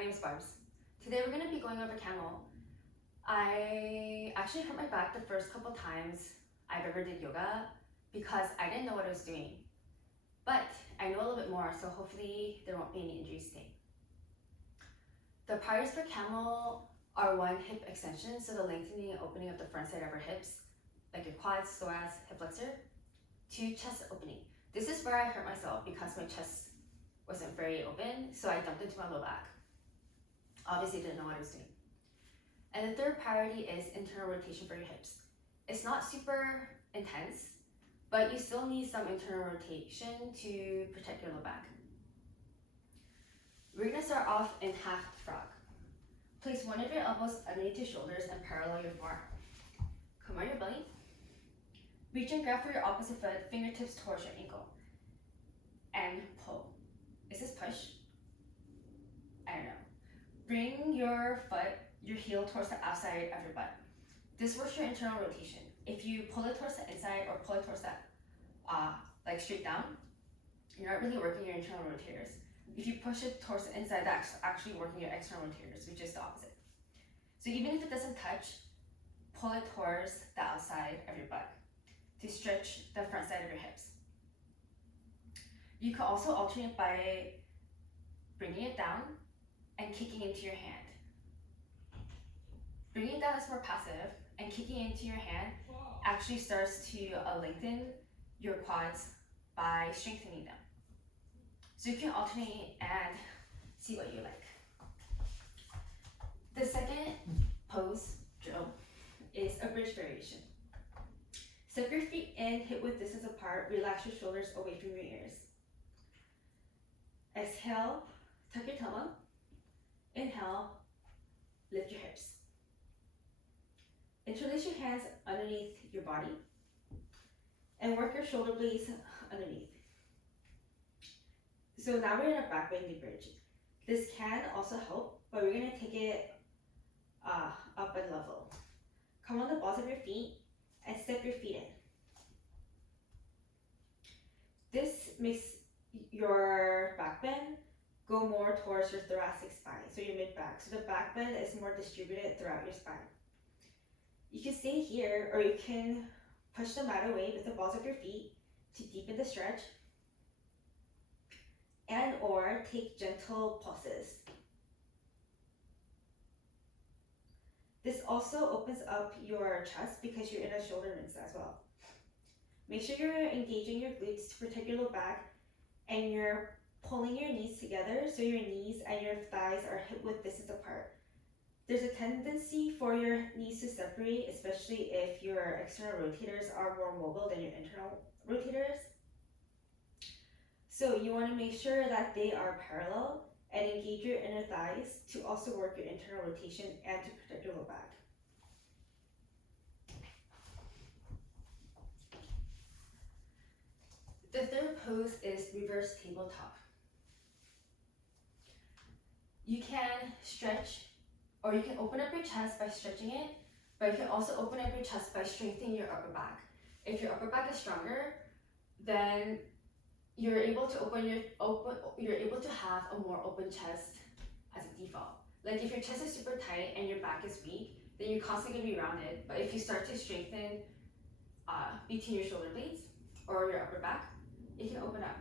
name is Barbs. Today we're going to be going over camel. I actually hurt my back the first couple times I've ever did yoga because I didn't know what I was doing. But I know a little bit more, so hopefully there won't be any injuries today. The priors for camel are 1 hip extension, so the lengthening and opening of the front side of our hips, like your quads, psoas, hip flexor. 2, chest opening. This is where I hurt myself because my chest wasn't very open, so I dumped into my low back. Obviously didn't know what I was doing. And the 3rd priority is internal rotation for your hips. It's not super intense, but you still need some internal rotation to protect your low back. We're gonna start off in half frog. Place one of your elbows underneath your shoulders and parallel your forearm. Come on your belly. Reach and grab for your opposite foot, fingertips towards your ankle. And pull. Is this push? I don't know. Bring your foot, your heel towards the outside of your butt. This works your internal rotation. If you pull it towards the inside or pull it towards that, like straight down, you're not really working your internal rotators. If you push it towards the inside, that's actually working your external rotators, which is the opposite. So even if it doesn't touch, pull it towards the outside of your butt to stretch the front side of your hips. You can also alternate by bringing it down and kicking into your hand. Bringing it down is more passive, and kicking into your hand actually starts to lengthen your quads by strengthening them. So you can alternate and see what you like. The second pose drill is a bridge variation. Step your feet in, hip width distance apart, relax your shoulders away from your ears. Exhale, tuck your tailbone. Inhale, lift your hips. Interlace your hands underneath your body and work your shoulder blades underneath. So now we're in a back bending bridge. This can also help, but we're gonna take it up a level. Come on the balls of your feet and step your feet in. This makes your back bend go more towards your thoracic spine, so your mid-back. So the back bend is more distributed throughout your spine. You can stay here, or you can push the mat away with the balls of your feet to deepen the stretch, and or take gentle pulses. This also opens up your chest because you're in a shoulder rinse as well. Make sure you're engaging your glutes to protect your low back, and you're pulling your knees together so your knees and your thighs are hip width distance apart. There's a tendency for your knees to separate, especially if your external rotators are more mobile than your internal rotators. So you want to make sure that they are parallel and engage your inner thighs to also work your internal rotation and to protect your low back. The 3rd pose is reverse tabletop. You can stretch, or you can open up your chest by stretching it, but you can also open up your chest by strengthening your upper back. If your upper back is stronger, then you're able to have a more open chest as a default. Like if your chest is super tight and your back is weak, then you're constantly gonna be rounded. But if you start to strengthen between your shoulder blades or your upper back, it can open up.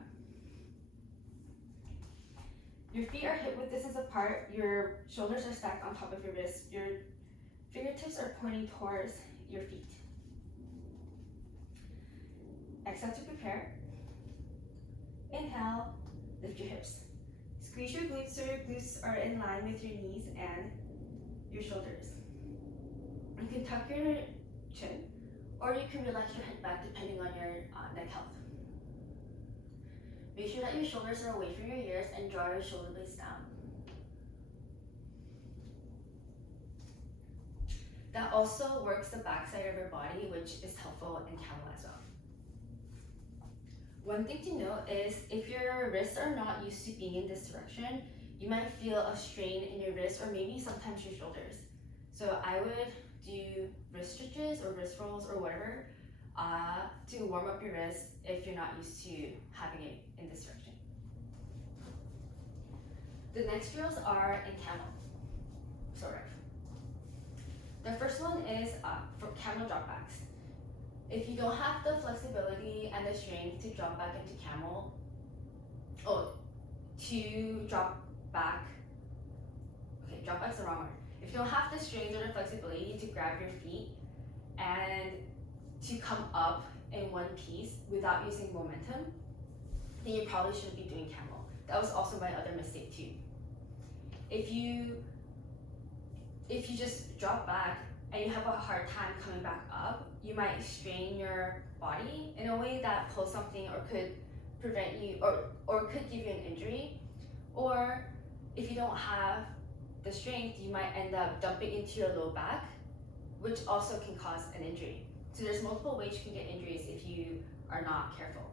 Your feet are hip width distance apart, your shoulders are stacked on top of your wrists, your fingertips are pointing towards your feet. Exhale to prepare. Inhale, lift your hips. Squeeze your glutes so your glutes are in line with your knees and your shoulders. You can tuck your chin, or you can relax your head back depending on your neck health. Make sure that your shoulders are away from your ears and draw your shoulder blades down. That also works the back side of your body, which is helpful in camel as well. One thing to note is if your wrists are not used to being in this direction, you might feel a strain in your wrists or maybe sometimes your shoulders. So I would do wrist stretches or wrist rolls or whatever to warm up your wrists. 'If you're not used to having it in this direction. The next drills are in camel, sort of. The first one is for camel dropbacks. If you don't have the flexibility and the strength to drop back into camel, to drop back, okay, drop back's the wrong word. If you don't have the strength or the flexibility to grab your feet and to come up in one piece without using momentum, then you probably shouldn't be doing camel. That was also my other mistake too. If you just drop back and you have a hard time coming back up, you might strain your body in a way that pulls something or could prevent you or could give you an injury. Or if you don't have the strength, you might end up dumping into your low back, which also can cause an injury. So there's multiple ways you can get injuries if you are not careful.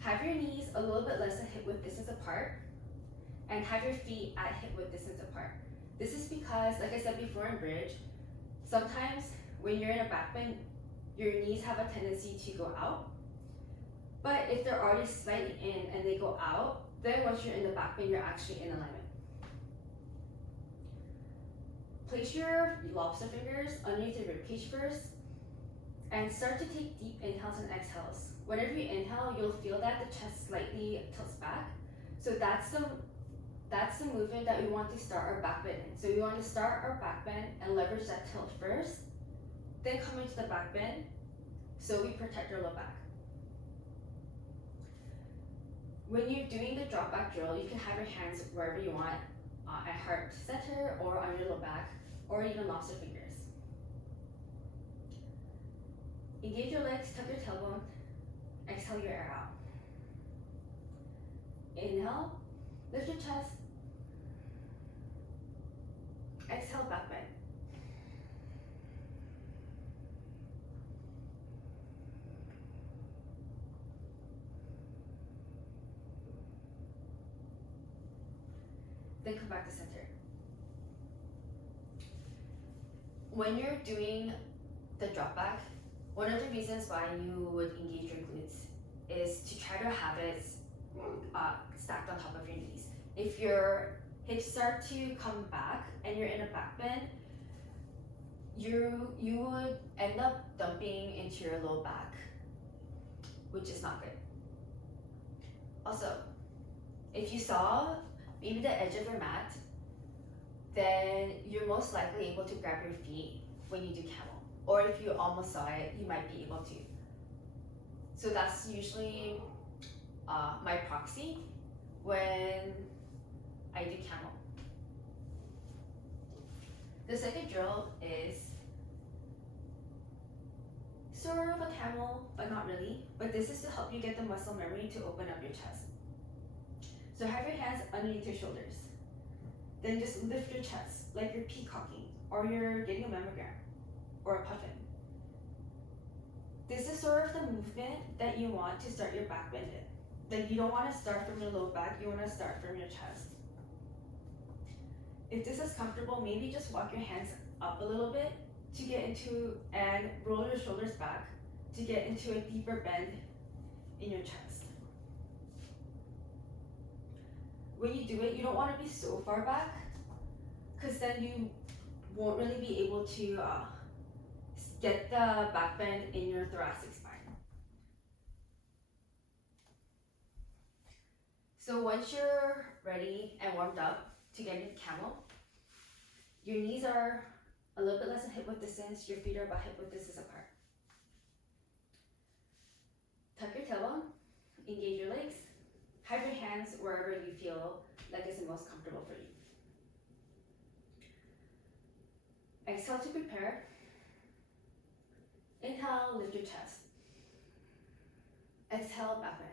Have your knees a little bit less than hip width distance apart, and have your feet at hip width distance apart. This is because, like I said before in bridge, sometimes when you're in a backbend, your knees have a tendency to go out. But if they're already slightly in and they go out, then once you're in the backbend, you're actually in alignment. Place your lobster fingers underneath your ribcage first and start to take deep inhales and exhales. Whenever you inhale, you'll feel that the chest slightly tilts back. So that's the movement that we want to start our backbend in. So we want to start our backbend and leverage that tilt first, then come into the backbend so we protect our low back. When you're doing the drop back drill, you can have your hands wherever you want, at heart center or on your low back, or even lobster fingers. Engage your legs, tuck your tailbone, exhale your air out. Inhale, lift your chest, exhale, back bend. Then come back to center. When you're doing the drop back, one of the reasons why you would engage your glutes is to try to have it stacked on top of your knees. If your hips start to come back and you're in a back bend, you would end up dumping into your low back, which is not good. Also, if you saw maybe the edge of your mat, then you're most likely able to grab your feet when you do camel. Or if you almost saw it, you might be able to. So that's usually my proxy when I do camel. The second drill is sort of a camel, but not really. But this is to help you get the muscle memory to open up your chest. So have your hands underneath your shoulders. Then just lift your chest like you're peacocking or you're getting a mammogram or a puffin. This is sort of the movement that you want to start your back bend in. Like you don't want to start from your low back, you want to start from your chest. If this is comfortable, maybe just walk your hands up a little bit to get into, and roll your shoulders back to get into a deeper bend in your chest. When you do it, you don't want to be so far back, because then you won't really be able to get the back bend in your thoracic spine. So once you're ready and warmed up to get into camel, your knees are a little bit less than hip width distance, your feet are about hip width distance apart. Tuck your tailbone, engage your legs, have your hands wherever you feel like it's the most comfortable for you. Exhale to prepare. Inhale, lift your chest. Exhale, back bend.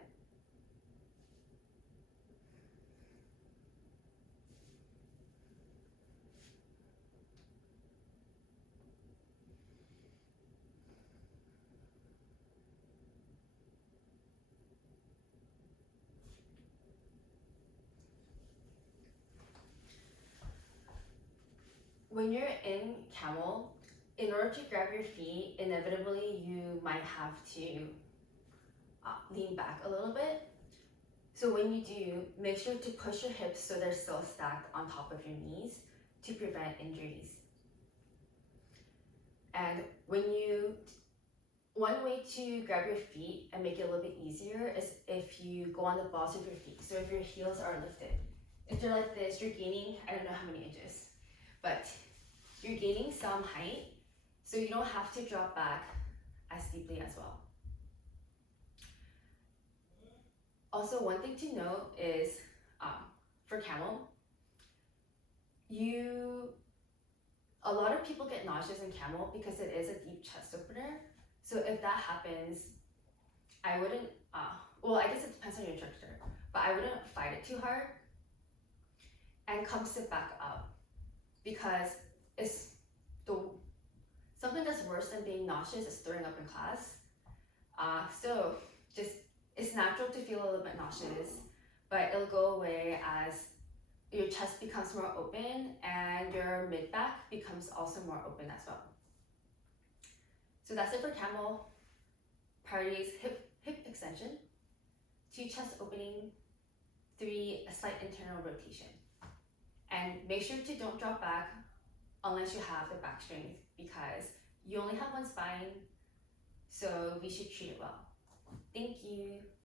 When you're in camel, in order to grab your feet, inevitably you might have to lean back a little bit. So when you do, make sure to push your hips so they're still stacked on top of your knees to prevent injuries. And one way to grab your feet and make it a little bit easier is if you go on the balls of your feet. So if your heels are lifted, if they're like this, you're gaining, I don't know how many inches, but you're gaining some height, so you don't have to drop back as deeply as well. Also, one thing to note is for camel, a lot of people get nauseous in camel because it is a deep chest opener. So if that happens, I wouldn't, well, I guess it depends on your instructor, but I wouldn't fight it too hard and come sit back up, because something that's worse than being nauseous is throwing up in class. So it's natural to feel a little bit nauseous, but it'll go away as your chest becomes more open and your mid-back becomes also more open as well. So that's it for camel. Priorities: hip extension, 2 chest opening, 3 a slight internal rotation. And make sure to don't drop back unless you have the back strength, because you only have one spine, so we should treat it well. Thank you.